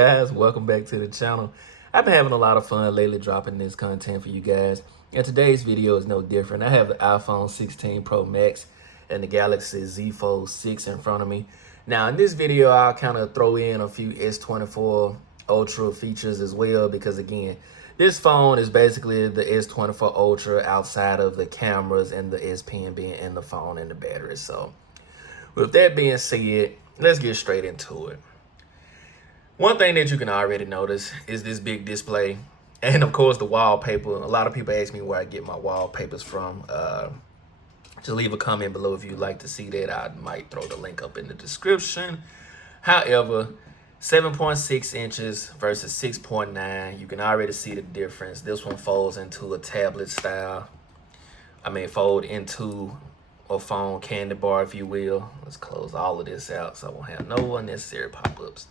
guys? Welcome back to the channel. I've been having a lot of fun lately dropping this content for you guys, and today's video is no different. I have the iPhone 16 Pro Max and the Galaxy Z Fold 6 in front of me. Now in this video, I'll kind of throw in a few S24 Ultra features as well, because again, this phone is basically the S24 Ultra outside of the cameras and the S Pen being in the phone and the battery. So with that being said, let's get straight into it. One thing that you can already notice is this big display, and of course the wallpaper. A lot of people ask me where I get my wallpapers from. Just leave a comment below if you'd like to see that. I might throw the link up in the description. However, 7.6 inches versus 6.9, you can already see the difference. This one folds into a tablet style. Fold into a phone candy bar, if you will. Let's close all of this out so I won't have no unnecessary pop-ups.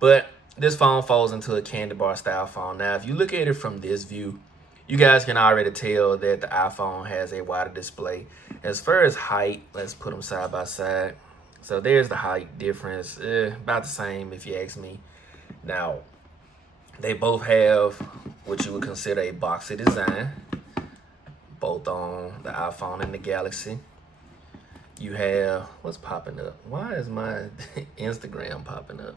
But this phone folds into a candy bar style phone. Now, if you look at it from this view, you guys can already tell that the iPhone has a wider display. As far as height, let's put them side by side. So there's the height difference, about the same if you ask me. Now, they both have what you would consider a boxy design, both on the iPhone and the Galaxy. You have, what's popping up? Why is my Instagram popping up?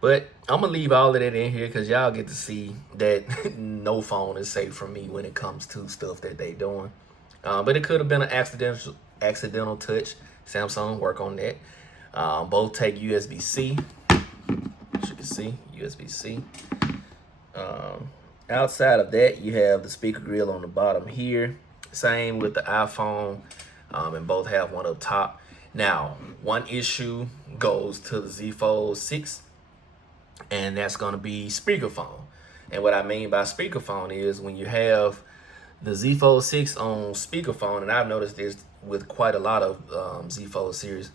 But I'm going to leave all of that in here because y'all get to see that no phone is safe from me when it comes to stuff that they doing. But it could have been an accidental touch. Samsung, work on that. Both take USB-C. As you can see, USB-C. Outside of that, you have the speaker grill on the bottom here. Same with the iPhone, and both have one up top. Now, one issue goes to the Z Fold 6. And that's going to be speakerphone. And what I mean by speakerphone is when you have the Z Fold 6 on speakerphone, and I've noticed this with quite a lot of Z Fold series,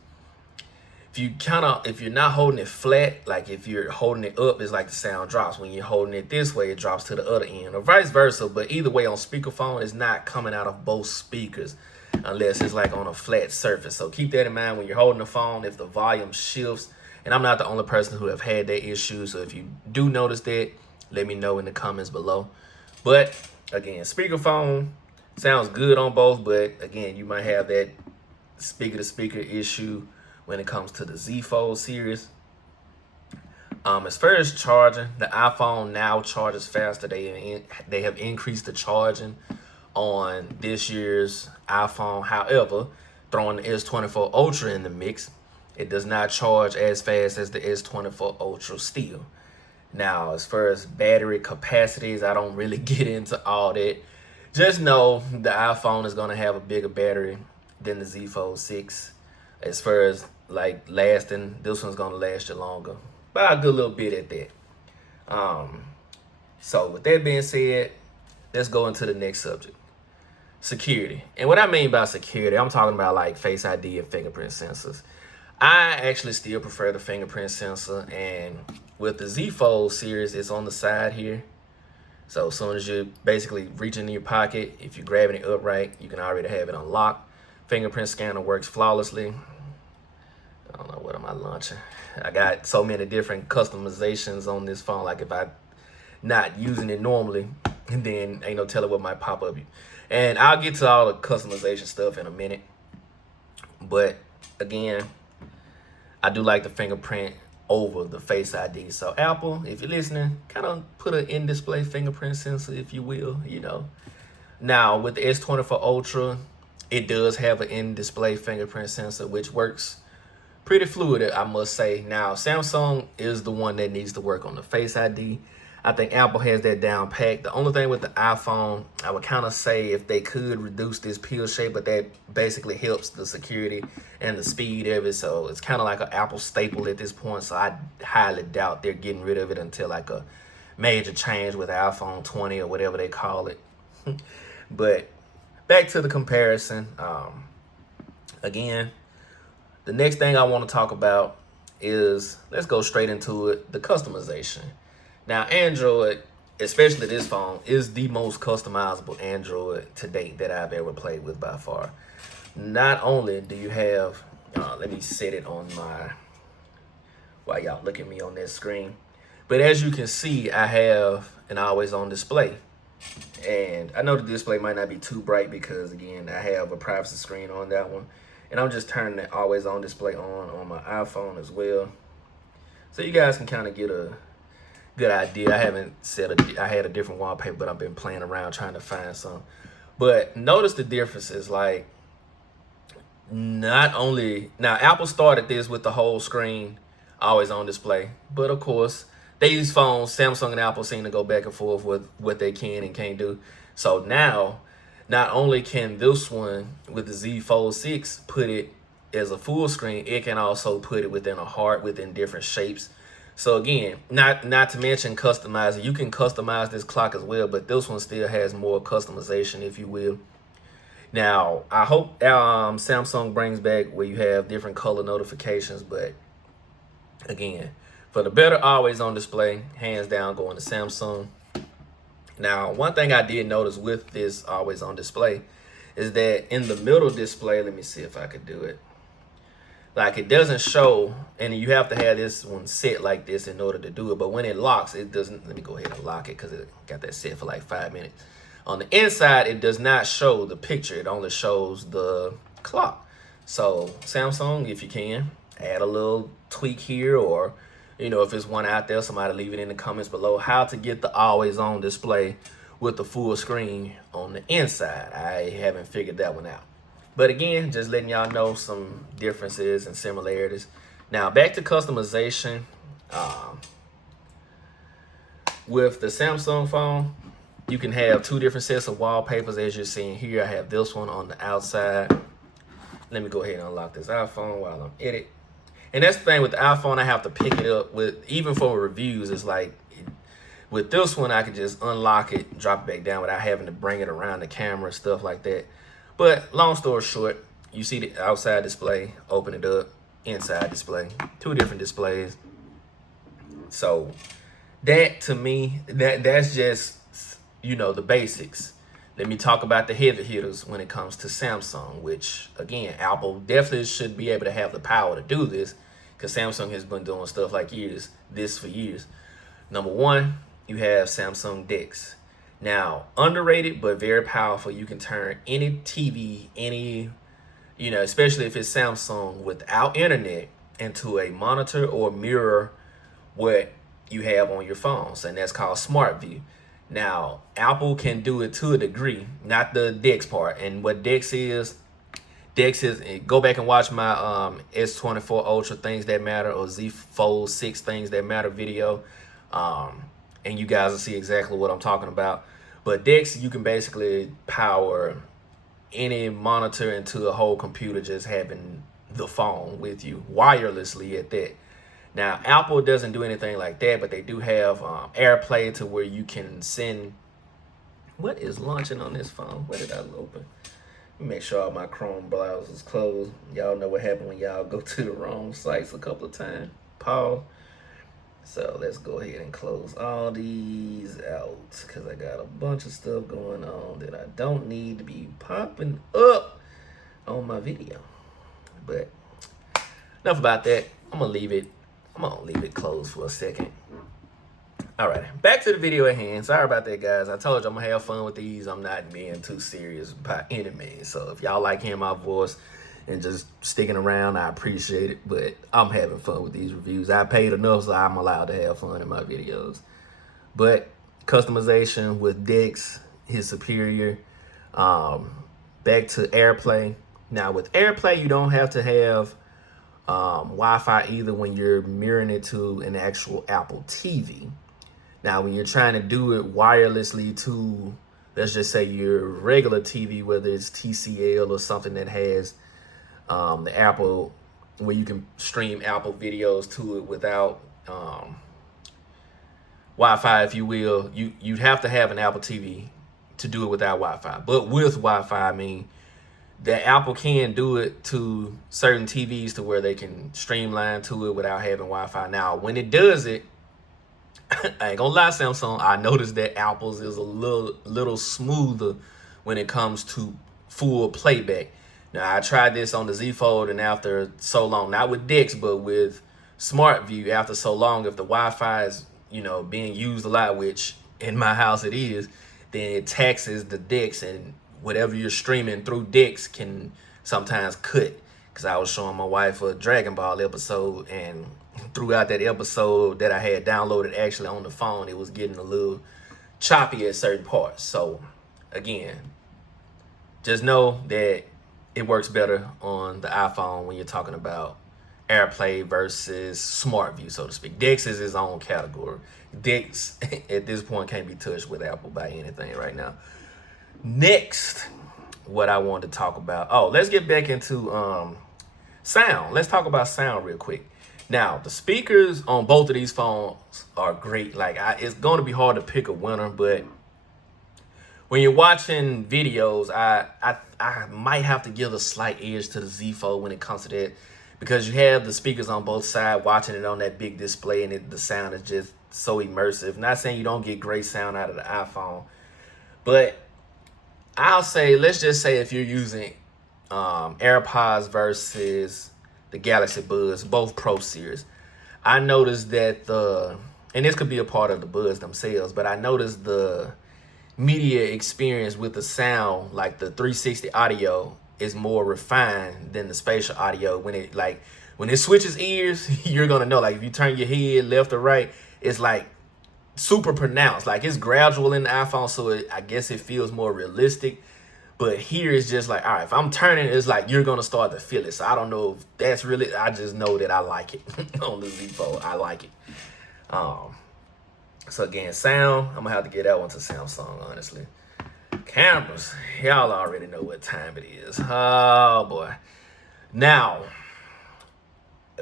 if you're not holding it flat, like if you're holding it up, it's like the sound drops. When you're holding it this way, it drops to the other end, or vice versa. But either way, on speakerphone, it's not coming out of both speakers unless it's like on a flat surface. So keep that in mind when you're holding the phone. If the volume shifts, and I'm not the only person who have had that issue, so if you do notice that, let me know in the comments below. But again, speakerphone sounds good on both, but again, you might have that speaker-to-speaker issue when it comes to the Z Fold series. As far as charging, the iPhone now charges faster. They have increased the charging on this year's iPhone. However, throwing the S24 Ultra in the mix, it does not charge as fast as the S24 Ultra still. Now, as far as battery capacities, I don't really get into all that. Just know the iPhone is going to have a bigger battery than the Z Fold 6. As far as like lasting, this one's going to last you longer. By a good little bit at that. So with that being said, let's go into the next subject. Security. And what I mean by security, I'm talking about like Face ID and fingerprint sensors. I actually still prefer the fingerprint sensor, and with the Z Fold series, it's on the side here. So as soon as you basically reach into your pocket, if you're grabbing it upright, you can already have it unlocked. Fingerprint scanner works flawlessly. I don't know, what am I launching? I got so many different customizations on this phone. Like if I'm not using it normally, and then ain't no telling what might pop up. And I'll get to all the customization stuff in a minute. But again, I do like the fingerprint over the Face ID. So Apple, if you're listening, kind of put an in-display fingerprint sensor, if you will, you know. Now, with the S24 Ultra, it does have an in-display fingerprint sensor, which works pretty fluid, I must say. Now, Samsung is the one that needs to work on the Face ID. I think Apple has that down pat. The only thing with the iPhone, I would kind of say if they could reduce this pill shape, but that basically helps the security and the speed of it. So it's kind of like an Apple staple at this point. So I highly doubt they're getting rid of it until like a major change with iPhone 20 or whatever they call it. But back to the comparison. Again, the next thing I want to talk about is, let's go straight into it, the customization. Now, Android, especially this phone, is the most customizable Android to date that I've ever played with by far. Not only do you have, let me set it on my, while y'all look at me on that screen. But as you can see, I have an always on display. And I know the display might not be too bright because, again, I have a privacy screen on that one. And I'm just turning the always on display on my iPhone as well. So you guys can kind of get a good idea. I haven't I had a different wallpaper, but I've been playing around trying to find some. But notice the differences. Like, not only, now Apple started this with the whole screen always on display, but of course, these phones, Samsung and Apple, seem to go back and forth with what they can and can't do. So now, not only can this one with the Z Fold 6 put it as a full screen, it can also put it within a heart, within different shapes. So again, not to mention customizing. You can customize this clock as well, but this one still has more customization, if you will. Now, I hope Samsung brings back where you have different color notifications, but again, for the better always on display, hands down going to Samsung. Now, one thing I did notice with this always on display is that in the middle display, let me see if I could do it. Like, it doesn't show, and you have to have this one set like this in order to do it. But when it locks, it doesn't. Let me go ahead and lock it because it got that set for like 5 minutes. On the inside, it does not show the picture. It only shows the clock. So Samsung, if you can, add a little tweak here, or, you know, if it's one out there, somebody leave it in the comments below how to get the always on display with the full screen on the inside. I haven't figured that one out. But again, just letting y'all know some differences and similarities. Now, back to customization. With the Samsung phone, you can have two different sets of wallpapers. As you're seeing here, I have this one on the outside. Let me go ahead and unlock this iPhone while I'm in it. And that's the thing with the iPhone, I have to pick it up with, even for reviews, it's like, with this one, I can just unlock it, drop it back down without having to bring it around the camera, stuff like that. But long story short, you see the outside display, open it up, inside display, two different displays. So that, to me, that's just, you know, the basics. Let me talk about the heavy hitters when it comes to Samsung, which, again, Apple definitely should be able to have the power to do this, because Samsung has been doing stuff like this for years. Number one, you have Samsung DeX. Now, underrated but very powerful. You can turn any TV, any, you know, especially if it's Samsung, without internet, into a monitor or mirror what you have on your phones, and that's called Smart View. Now, Apple can do it to a degree, not the DeX part. And what DeX is, go back and watch my S24 Ultra Things That Matter or Z Fold 6 Things That Matter video. And you guys will see exactly what I'm talking about. But DeX, you can basically power any monitor into a whole computer, just having the phone with you wirelessly at that. Now, Apple doesn't do anything like that, but they do have AirPlay to where you can send. What is launching on this phone? Where did I open? Let me make sure all my Chrome browsers closed. Y'all know what happened when y'all go to the wrong sites a couple of times. Pause. So let's go ahead and close all these out, because I got a bunch of stuff going on that I don't need to be popping up on my video. But enough about that. I'm gonna leave it closed for a second. All right, back to the video at hand. Sorry about that, guys. I told you I'm gonna have fun with these. I'm not being too serious by any means. So if y'all like hearing my voice and just sticking around, I appreciate it. But I'm having fun with these reviews. I paid enough, so I'm allowed to have fun in my videos. But customization with DeX is superior. Back to AirPlay. Now with AirPlay, you don't have to have Wi-Fi either when you're mirroring it to an actual Apple TV. Now, when you're trying to do it wirelessly to, let's just say, your regular TV, whether it's TCL or something that has the Apple, where you can stream Apple videos to it without Wi-Fi, if you will, you'd have to have an Apple TV to do it without Wi-Fi. But with Wi-Fi, I mean, that Apple can do it to certain TVs to where they can streamline to it without having Wi-Fi. Now, when it does it, I ain't gonna lie, Samsung, I noticed that Apple's is a little smoother when it comes to full playback. Now, I tried this on the Z Fold, and after so long, not with DeX, but with Smart View, after so long, if the Wi-Fi is being used a lot, which in my house it is, then it taxes the decks, and whatever you're streaming through decks can sometimes cut. Because I was showing my wife a Dragon Ball episode, and throughout that episode that I had downloaded actually on the phone, it was getting a little choppy at certain parts. So again, just know that it works better on the iPhone when you're talking about AirPlay versus SmartView, so to speak. Dex is its own category. Dex at this point can't be touched with Apple by anything right now. Next, what I wanted to talk about. Oh, let's get back into sound. Let's talk about sound real quick. Now, the speakers on both of these phones are great. Like, it's going to be hard to pick a winner, but when you're watching videos, I might have to give a slight edge to the Z Fold when it comes to that, because you have the speakers on both sides, watching it on that big display, and the sound is just so immersive. Not saying you don't get great sound out of the iPhone, but I'll say, let's just say if you're using AirPods versus the Galaxy Buds, both Pro Series, I noticed that and this could be a part of the Buds themselves, but I noticed the media experience with the sound, like the 360 audio, is more refined than the spatial audio. When it switches ears, you're gonna know. Like, if you turn your head left or right, it's like super pronounced. Like, it's gradual in the iPhone, so I guess it feels more realistic. But here it's just like, all right, if I'm turning, it's like you're gonna start to feel it. So I don't know if that's really. I just know that I like it on the Z Fold. I like it. So again, sound, I'm gonna have to get that one to Samsung, honestly. Cameras, y'all already know what time it is. Oh boy. Now,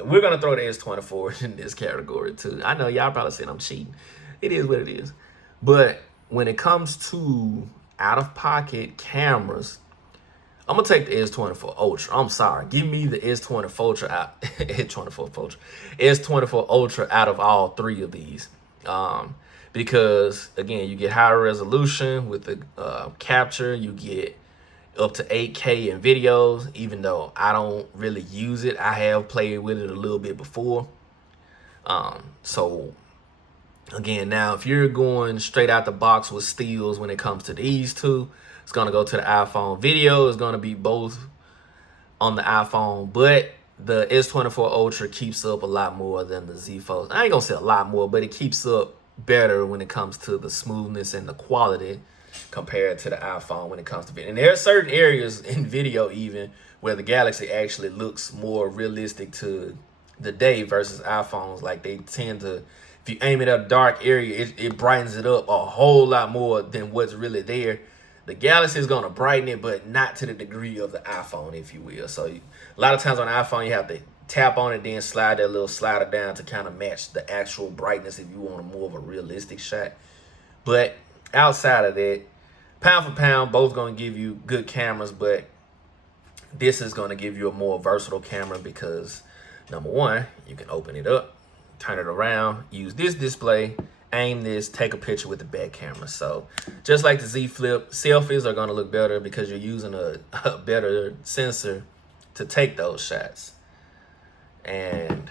we're gonna throw the S24 in this category too. I know y'all probably saying I'm cheating. It is what it is. But when it comes to out-of-pocket cameras, I'm gonna take the S24 Ultra. I'm sorry. Give me the S24 Ultra out. S24 Ultra out of all three of these. Because again, you get higher resolution with the capture. You get up to 8K in videos, even though I don't really use it. I have played with it a little bit before. So again, now if you're going straight out the box with steals when it comes to these two, it's gonna go to the iPhone. Video is gonna be both on the iPhone, but the S24 Ultra keeps up a lot more than the Z Fold. I ain't gonna say a lot more, but it keeps up better when it comes to the smoothness and the quality compared to the iPhone when it comes to video. And there are certain areas in video even where the Galaxy actually looks more realistic to the day versus iPhones. Like, they tend to, if you aim it at a dark area, it brightens it up a whole lot more than what's really there. The Galaxy is going to brighten it, but not to the degree of the iPhone, if you will. So a lot of times on the iPhone, you have to tap on it, then slide that little slider down to kind of match the actual brightness if you want a more of a realistic shot. But outside of that, pound for pound, both going to give you good cameras, but this is going to give you a more versatile camera because, number one, you can open it up, turn it around, use this display, aim this, take a picture with the back camera. So just like the Z Flip, selfies are going to look better because you're using a better sensor to take those shots. And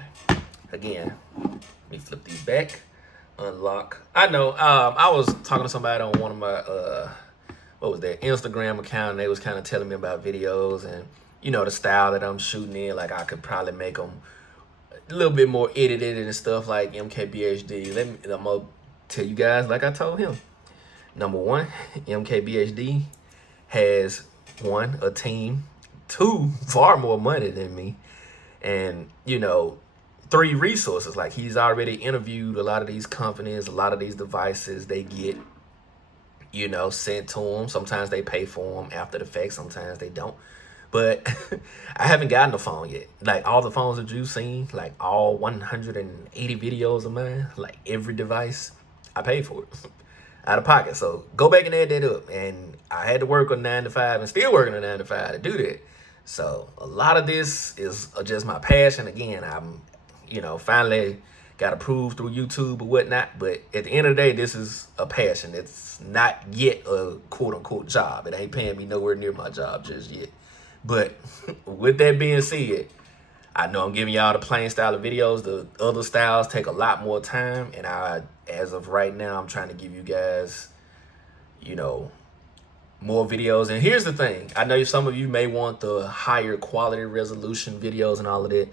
again, let me flip these back, unlock. I know, I was talking to somebody on one of my, what was that, Instagram account, and they was kind of telling me about videos and, the style that I'm shooting in. Like, I could probably make them a little bit more edited and stuff like MKBHD. I'm gonna tell you guys, like I told him. Number one, MKBHD has, one, a team, two, far more money than me, and, three, resources. Like, he's already interviewed a lot of these companies, a lot of these devices they get, sent to them. Sometimes they pay for them after the fact, sometimes they don't. But I haven't gotten a phone yet. Like, all the phones that you've seen, like all 180 videos of mine, like every device, I paid for it out of pocket. So go back and add that up. And I had to work a 9 to 5 and still working a 9 to 5 to do that. So a lot of this is just my passion. Again, I'm, finally got approved through YouTube or whatnot. But at the end of the day, this is a passion. It's not yet a quote unquote job. It ain't paying me nowhere near my job just yet. But with that being said, I know I'm giving y'all the plain style of videos. The other styles take a lot more time, and I as of right now, I'm trying to give you guys, you know, more videos. And here's the thing. I know some of you may want the higher quality resolution videos and all of that.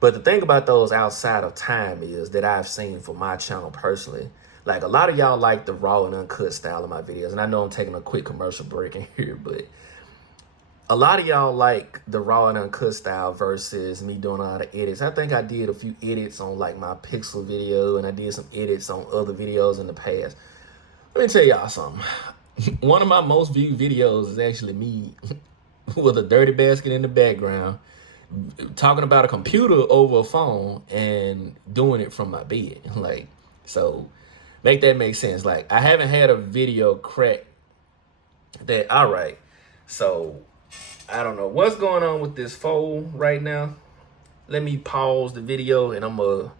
But the thing about those outside of time is that I've seen for my channel personally, like a lot of y'all like the raw and uncut style of my videos. And I know I'm taking a quick commercial break in here, but a lot of y'all like the raw and uncut style versus me doing a lot of edits. I think I did a few edits on like my Pixel video, and I did some edits on other videos in the past. Let me tell y'all something. One of my most viewed videos is actually me with a dirty basket in the background, talking about a computer over a phone and doing it from my bed. Like, so make that make sense. Like, I haven't had a video crack that, all right, so I don't know what's going on with this phone right now. Let me pause the video and I'm gonna,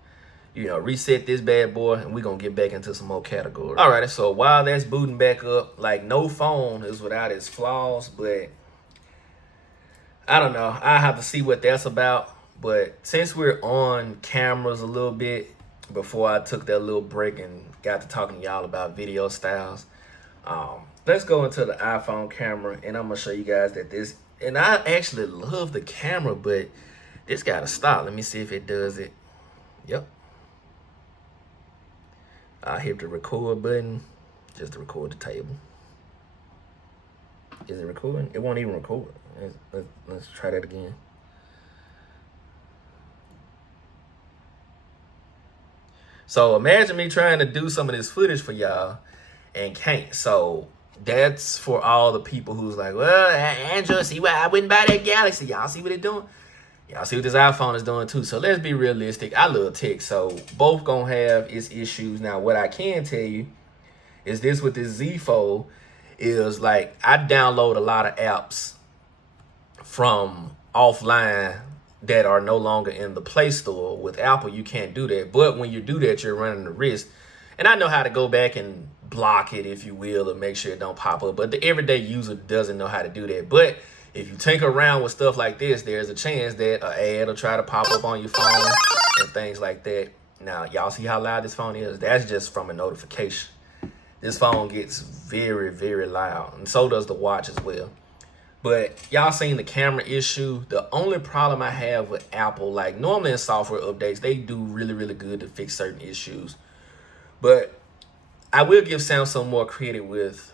reset this bad boy, and we're gonna get back into some more categories. All right, so while that's booting back up, like, no phone is without its flaws, but I don't know. I have to see what that's about. But since we're on cameras a little bit, before I took that little break and got to talking to y'all about video styles, let's go into the iPhone camera, and I'm gonna show you guys that this, and I actually love the camera, but this gotta stop. Let me see if it does it. Yep. I hit the record button just to record the table. Is it recording? It won't even record. Let's try that again. So imagine me trying to do some of this footage for y'all and can't. So that's for all the people who's like, well, Andrew, see why I wouldn't buy that Galaxy. Y'all see what it's doing? Y'all see what this iPhone is doing too. So let's be realistic. I love tech, so both gonna have its issues. Now, what I can tell you is this: with this Z Fold, is like I download a lot of apps from offline that are no longer in the Play Store. With Apple, you can't do that. But when you do that, you're running the risk. And I know how to go back and block it, if you will, or make sure it don't pop up. But the everyday user doesn't know how to do that. But if you tinker around with stuff like this, there's a chance that an ad will try to pop up on your phone and things like that. Now, y'all see how loud this phone is? That's just from a notification. This phone gets very, very loud, and so does the watch as well. But y'all seen the camera issue. The only problem I have with Apple, like normally in software updates, they do really, really good to fix certain issues. But I will give Samsung more credit with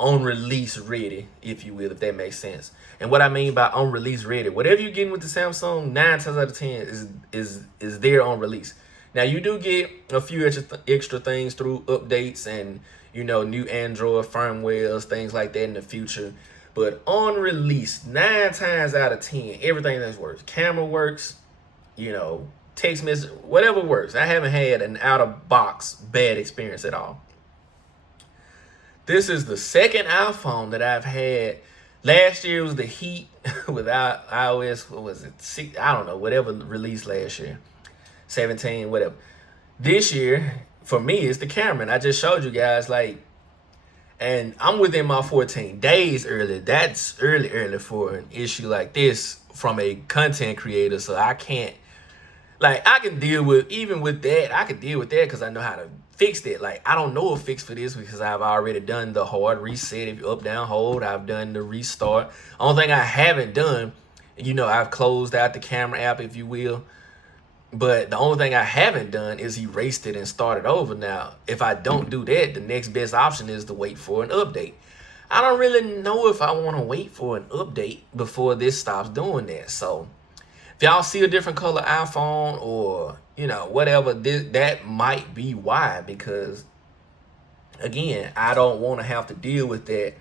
on release ready, if you will, if that makes sense. And what I mean by on release ready, whatever you're getting with the Samsung, 9 times out of 10 is there on release. Now, you do get a few extra things through updates and, new Android firmwares, things like that in the future. But on release, 9 times out of 10, everything that works. Camera works, text message, whatever works. I haven't had an out-of-box bad experience at all. This is the second iPhone that I've had. Last year was the Heat without iOS, what was it, 6, I don't know, whatever released last year, 17, whatever. This year, for me, it's the camera. And I just showed you guys, and I'm within my 14 days early. That's early for an issue like this from a content creator. So I can't, I can deal with, even with that, I can deal with that because I know how to fix that. I don't know a fix for this because I've already done the hard reset. If you up, down, hold, I've done the restart. Only thing I haven't done, I've closed out the camera app, if you will. But the only thing I haven't done is erased it and started over. Now, if I don't do that, the next best option is to wait for an update. I don't really know if I want to wait for an update before this stops doing that. So if y'all see a different color iPhone or, whatever, that might be why. Because, again, I don't want to have to deal with that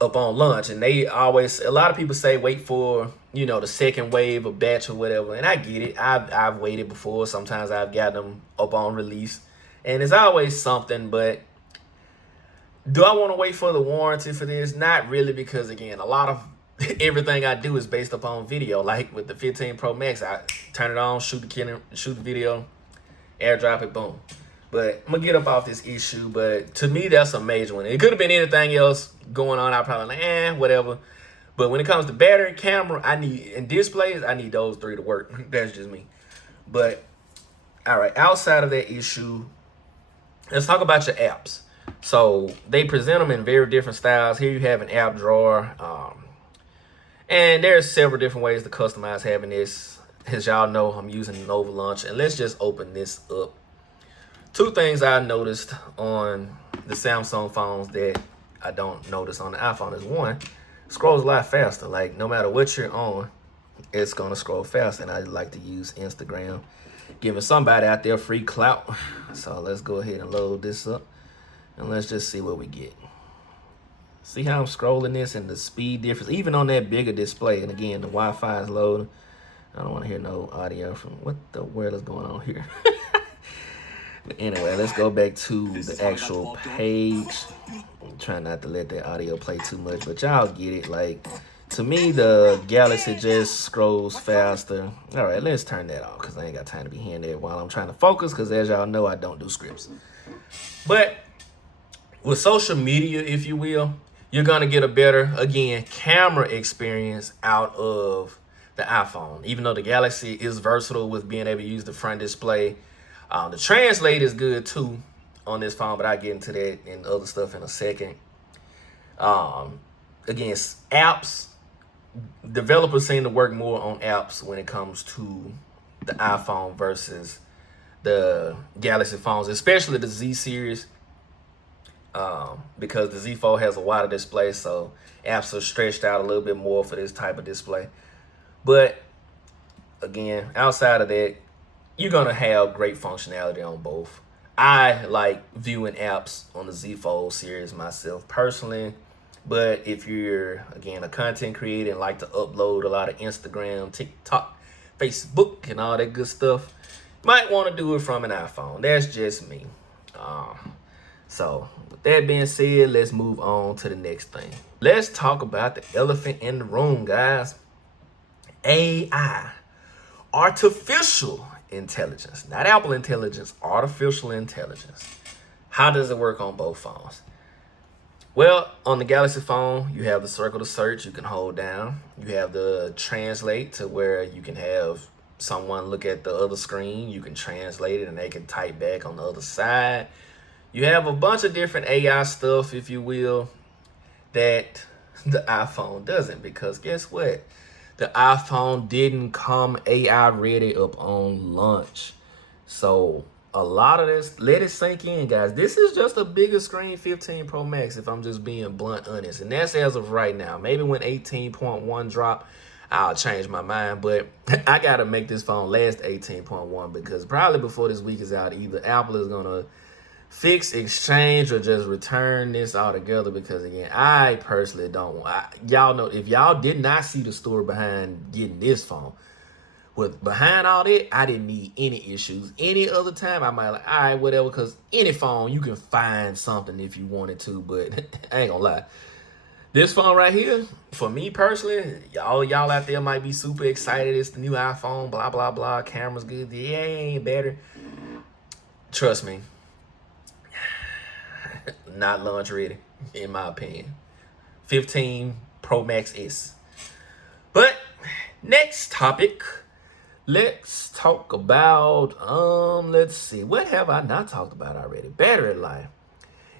up on launch. And a lot of people say wait for, the second wave of batch or whatever. And I get it. I've waited before. Sometimes I've gotten them up on release. And it's always something. But do I want to wait for the warranty for this? Not really, because, again, a lot of everything I do is based upon video. Like with the 15 Pro Max, I turn it on, shoot the video, airdrop it, boom. But I'm going to get up off this issue. But to me, that's a major one. It could have been anything else going on. I probably whatever. But when it comes to battery, camera, and displays, I need those three to work. That's just me. But, all right, outside of that issue, let's talk about your apps. So they present them in very different styles. Here you have an app drawer, and there's several different ways to customize having this. As y'all know, I'm using Nova Launch, and let's just open this up. Two things I noticed on the Samsung phones that I don't notice on the iPhone is one, it scrolls a lot faster. Like no matter what you're on, it's gonna scroll faster. And I like to use Instagram, giving somebody out there free clout. So let's go ahead and load this up, and let's just see what we get. See how I'm scrolling this and the speed difference, even on that bigger display. And again, the Wi-Fi is loading. I don't want to hear no audio from what the world is going on here. But anyway, let's go back to the actual page. I'm trying not to let that audio play too much, but y'all get it. Like, to me, the Galaxy just scrolls faster. All right, let's turn that off because I ain't got time to be hearing that while I'm trying to focus, because as y'all know, I don't do scripts. But with social media, if you will, you're going to get a better, again, camera experience out of the iPhone. Even though the Galaxy is versatile with being able to use the front display, the translate is good too on this phone, but I'll get into that and other stuff in a second. Again, apps, developers seem to work more on apps when it comes to the iPhone versus the Galaxy phones, especially the Z series. Because the Z Fold has a wider display, so apps are stretched out a little bit more for this type of display. But again, outside of that, you're gonna have great functionality on both. I like viewing apps on the Z Fold series myself personally, but if you're, again, a content creator and like to upload a lot of Instagram, TikTok, Facebook, and all that good stuff, you might want to do it from an iPhone. That's just me. So with that being said, let's move on to the next thing. Let's talk about the elephant in the room, guys. AI, artificial intelligence, not Apple intelligence, artificial intelligence. How does it work on both phones? Well, on the Galaxy phone, you have the circle to search you can hold down. You have the translate to where you can have someone look at the other screen. You can translate it and they can type back on the other side. You have a bunch of different AI stuff, if you will, that the iPhone doesn't, because guess what? The iPhone didn't come AI ready up on launch. So a lot of this, let it sink in, guys. This is just a bigger screen 15 Pro Max, if I'm just being blunt honest. And that's as of right now. Maybe when 18.1 drop, I'll change my mind. But I got to make this phone last 18.1, because probably before this week is out, either Apple is going to fix, exchange, or just return this altogether, because again, I personally don't want, y'all know, if y'all did not see the story behind getting this phone, with behind all that, I didn't need any issues. Any other time I might like, all right, whatever, because any phone you can find something if you wanted to, but I ain't gonna lie, this phone right here, for me personally, y'all out there might be super excited, it's the new iPhone, blah blah blah, camera's good, yeah, ain't better. Trust me, not launch ready, in my opinion. 15 Pro Max S. But next topic, let's talk about, let's see, what have I not talked about already? Battery life.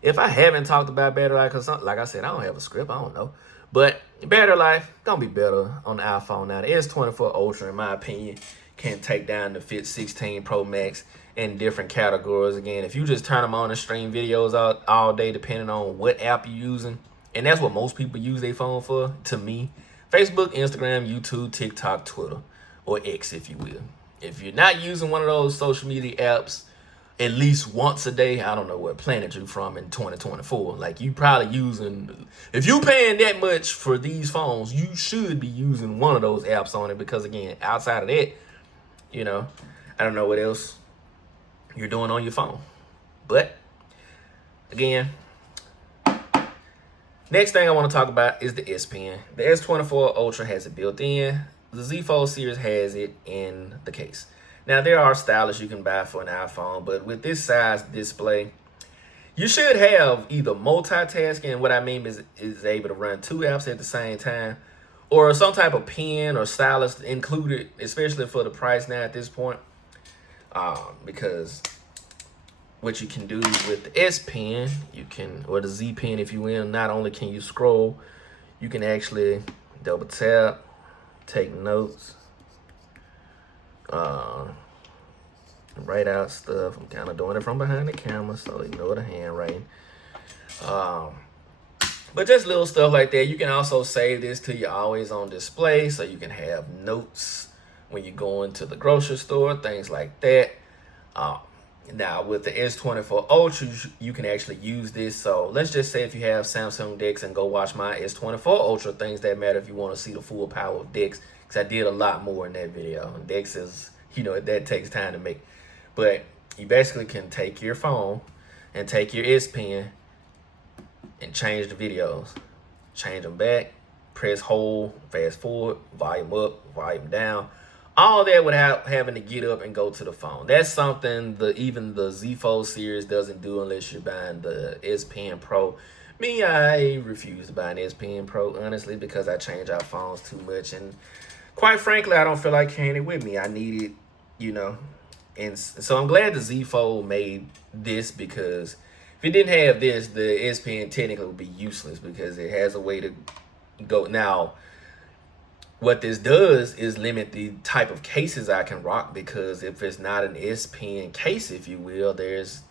If I haven't talked about battery life, because like I said, I don't have a script, I don't know. But battery life, gonna be better on the iPhone now. The S24 Ultra, in my opinion, can take down the Fit 16 Pro Max in different categories. Again, if you just turn them on and stream videos all day, depending on what app you're using, and that's what most people use their phone for, to me, Facebook, Instagram, YouTube, TikTok, Twitter, or X, if you will. If you're not using one of those social media apps at least once a day, I don't know what planet you're from in 2024. Like, you probably using, if you paying that much for these phones, you should be using one of those apps on it, because again, outside of that, you know, I don't know what else you're doing on your phone. But again, next thing I want to talk about is the S Pen. The S24 Ultra has it built in. The Z Fold series has it in the case. Now, there are stylists you can buy for an iPhone, but with this size display, you should have either multitasking, and what I mean is able to run two apps at the same time, or some type of pen or stylus included, especially for the price now at this point. Because what you can do with the S Pen, you can, or the Z Pen if you will, not only can you scroll, you can actually double tap, take notes, write out stuff. I'm kind of doing it from behind the camera, so ignore the handwriting. But just little stuff like that. You can also save this to your always on display, so you can have notes when you go into the grocery store, things like that. Now with the S24 Ultra, you can actually use this. So let's just say if you have Samsung DeX and go watch my S24 Ultra, things that matter if you want to see the full power of DeX, because I did a lot more in that video. DeX is, that takes time to make. But you basically can take your phone and take your S Pen and change the videos. Change them back, press hold, fast forward, volume up, volume down. All that without having to get up and go to the phone. That's something even the Z Fold series doesn't do unless you're buying the S Pen Pro. Me, I refuse to buy an S Pen Pro, honestly, because I change out phones too much. And quite frankly, I don't feel like carrying it with me. I need it, And so I'm glad the Z Fold made this, because if it didn't have this, the S Pen technically would be useless because it has a way to go. Now, what this does is limit the type of cases I can rock, because if it's not an S Pen case, if you will, there's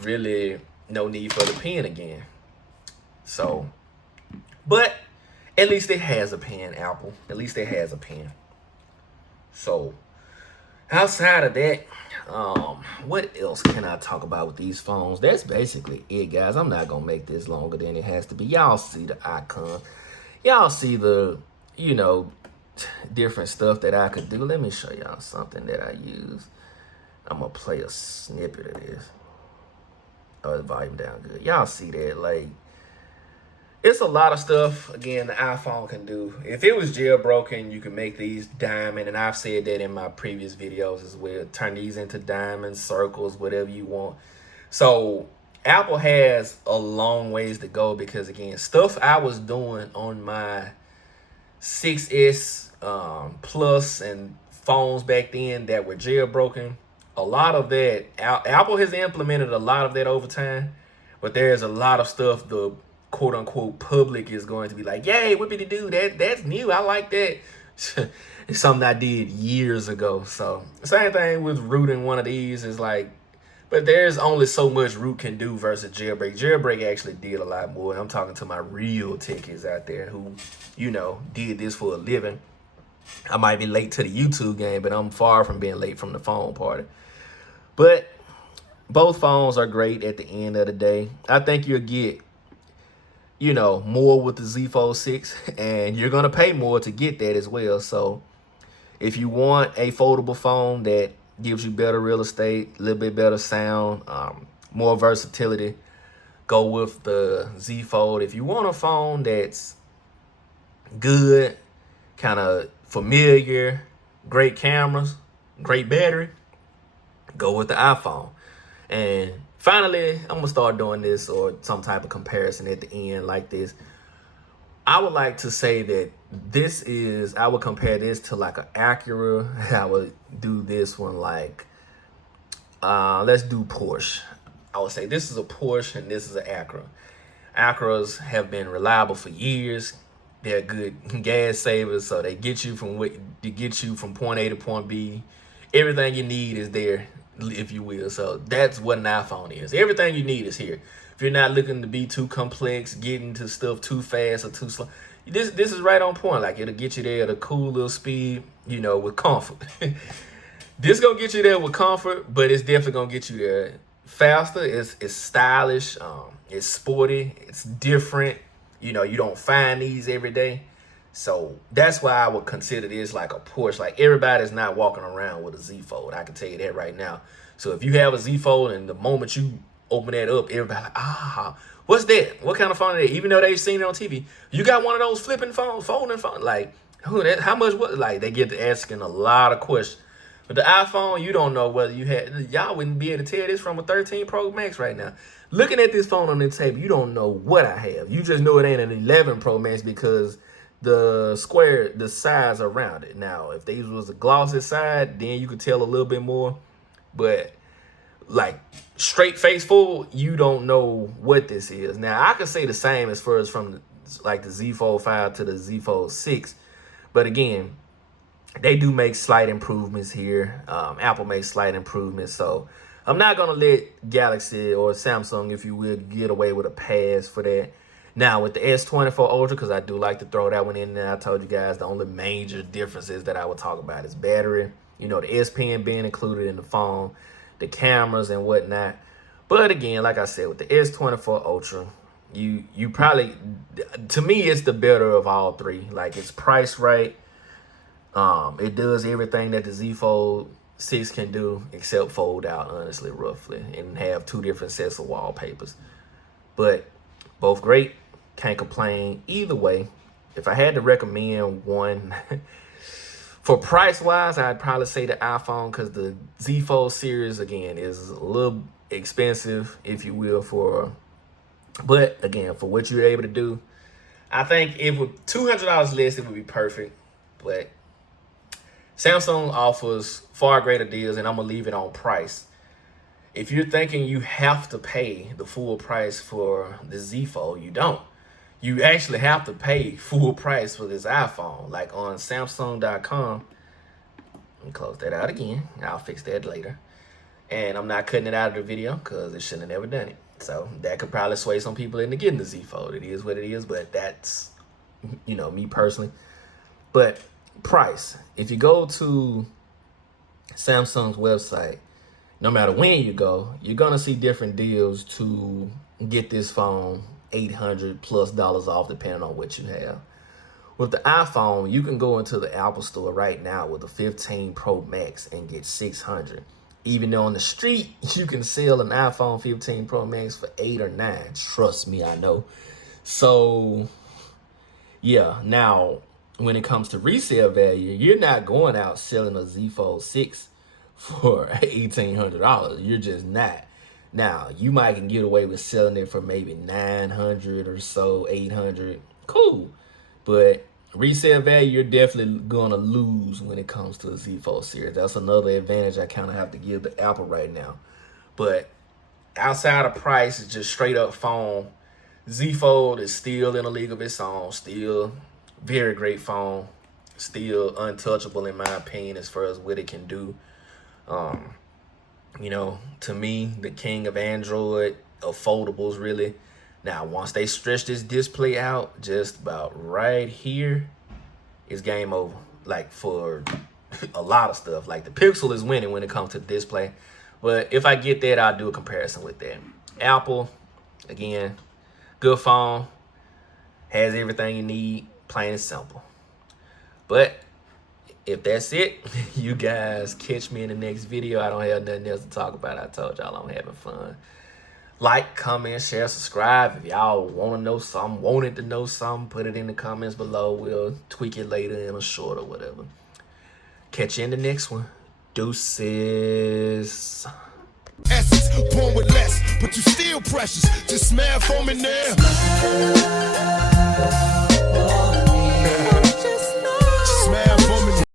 really no need for the pen again. So, but at least it has a pen, Apple. At least it has a pen. So, outside of that, what else can I talk about with these phones? That's basically it, guys. I'm not gonna make this longer than it has to be. Y'all see the icon. Y'all see the different stuff that I could do. Let me show y'all something that I use. I'm gonna play a snippet of this. Oh, the volume down good. Y'all see that? Like, it's a lot of stuff, again, the iPhone can do. If it was jailbroken, you can make these diamond, and I've said that in my previous videos as well. Turn these into diamonds, circles, whatever you want. So Apple has a long ways to go, because, again, stuff I was doing on my 6S Plus and phones back then that were jailbroken, a lot of that, Apple has implemented a lot of that over time, but there's a lot of stuff the quote-unquote public is going to be like, yay, whippity-doo, that's new, I like that. It's something I did years ago. So same thing with rooting one of these is like, but there's only so much root can do versus jailbreak. Jailbreak actually did a lot more. And I'm talking to my real techies out there who, did this for a living. I might be late to the YouTube game, but I'm far from being late from the phone party. But both phones are great at the end of the day. I think you'll get, more with the Z Fold 6, and you're going to pay more to get that as well. So if you want a foldable phone that gives you better real estate, a little bit better sound, more versatility, go with the Z Fold. If you want a phone that's good, kind of familiar, great cameras, great battery, go with the iPhone. And finally, I'm gonna start doing this or some type of comparison at the end like this. I would like to say that I would compare this to like an Acura. I would do this one like, let's do Porsche. I would say this is a Porsche and this is an Acura. Acuras have been reliable for years. They're good gas savers, so they get you from point A to point B. Everything you need is there, if you will. So that's what an iPhone is. Everything you need is here. If you're not looking to be too complex, getting to stuff too fast or too slow, this is right on point. Like, it'll get you there at a cool little speed, with comfort. This gonna get you there with comfort, but it's definitely gonna get you there faster. It's stylish, it's sporty, it's different. You don't find these every day. So that's why I would consider this like a Porsche. Like, everybody's not walking around with a Z Fold. I can tell you that right now. So if you have a Z Fold and the moment you open that up, everybody like, what's that? What kind of phone is that? Even though they've seen it on TV. You got one of those folding phones? Like, how much? What? Like, they get to asking a lot of questions. But the iPhone, you don't know whether y'all wouldn't be able to tell this from a 13 Pro Max right now. Looking at this phone on the table, you don't know what I have. You just know it ain't an 11 Pro Max because the size around it. Now, if these was a glossy side, then you could tell a little bit more. But like straight face full, you don't know what this is. Now I could say the same as far as from like the Z Fold 5 to the Z Fold 6, but again, they do make slight improvements here. Apple makes slight improvements, so I'm not gonna let Galaxy or Samsung, if you will, get away with a pass for that. Now with the S24 Ultra, because I do like to throw that one in there, I told you guys the only major differences that I would talk about is battery. You know, the S Pen being included in the phone, the cameras and whatnot. But again, like I said, with the S24 Ultra, you probably, to me, it's the better of all three. Like, it's priced right. It does everything that the Z Fold 6 can do except fold out, honestly, roughly, and have two different sets of wallpapers. But both great, can't complain either way. If I had to recommend one for price wise, I'd probably say the iPhone, because the Z Fold series again is a little expensive, if you will, but again, for what you're able to do, I think if with $200 less, it would be perfect. But Samsung offers far greater deals, and I'm gonna leave it on price. If you're thinking you have to pay the full price for the Z Fold, you don't. You actually have to pay full price for this iPhone. Like on Samsung.com, let me close that out again. I'll fix that later. And I'm not cutting it out of the video because it shouldn't have never done it. So that could probably sway some people into getting the Z Fold. It is what it is, but that's, you know, me personally. But price, if you go to Samsung's website, no matter when you go, you're gonna see different deals to get this phone $800+ off, depending on what you have. With the iPhone, you can go into the Apple store right now with the 15 Pro Max and get $600. Even though on the street, you can sell an iPhone 15 Pro Max for $8 or $9. Trust me, I know. So, yeah. Now, when it comes to resale value, you're not going out selling a Z Fold 6 for $1,800. You're just not. Now, you might can get away with selling it for maybe $900 or so, $800. Cool. But resale value, you're definitely going to lose when it comes to the Z Fold series. That's another advantage I kind of have to give to Apple right now. But outside of price, it's just straight up phone. Z Fold is still in a league of its own. Still very great phone. Still untouchable in my opinion as far as what it can do. You know, to me, the king of Android, of foldables, really. Now, once they stretch this display out just about right here, it's game over. Like, for a lot of stuff. Like, the Pixel is winning when it comes to the display. But if I get that, I'll do a comparison with that. Apple, again, good phone. Has everything you need. Plain and simple. But if that's it, you guys catch me in the next video. I don't have nothing else to talk about. I told y'all I'm having fun. Like, comment, share, subscribe. If y'all want to know something, wanted to know something, put it in the comments below. We'll tweak it later in a short or whatever. Catch you in the next one. Deuces. Essence, born with less, but you still precious. Just smell foam in there.